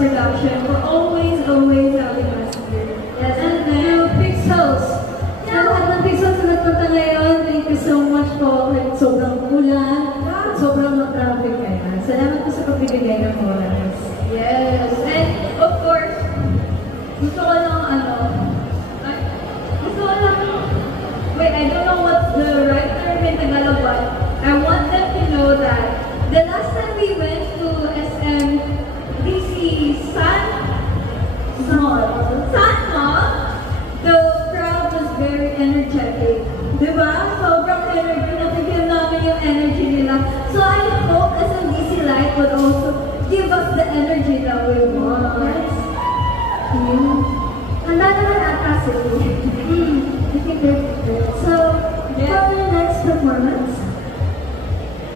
Production for always having us here. Yes, and then Pixels. Yeah, lahat ng Pixels na nagpunta ngayon, thank you so much po. Sobrang ulan, sobrang traffic kaya. Salamat po sa pagbibigay ng oras. Yes, and of course, gusto ko lang wait, I don't know what's the right term in Tagalog, but I want them to know that the last time we went to SMDC Sun Mall, the crowd was very energetic. Diba? Sobrang energy, natigil namin yung energy nila. So I hope SMDC Light would also give us the energy that we want. Yes.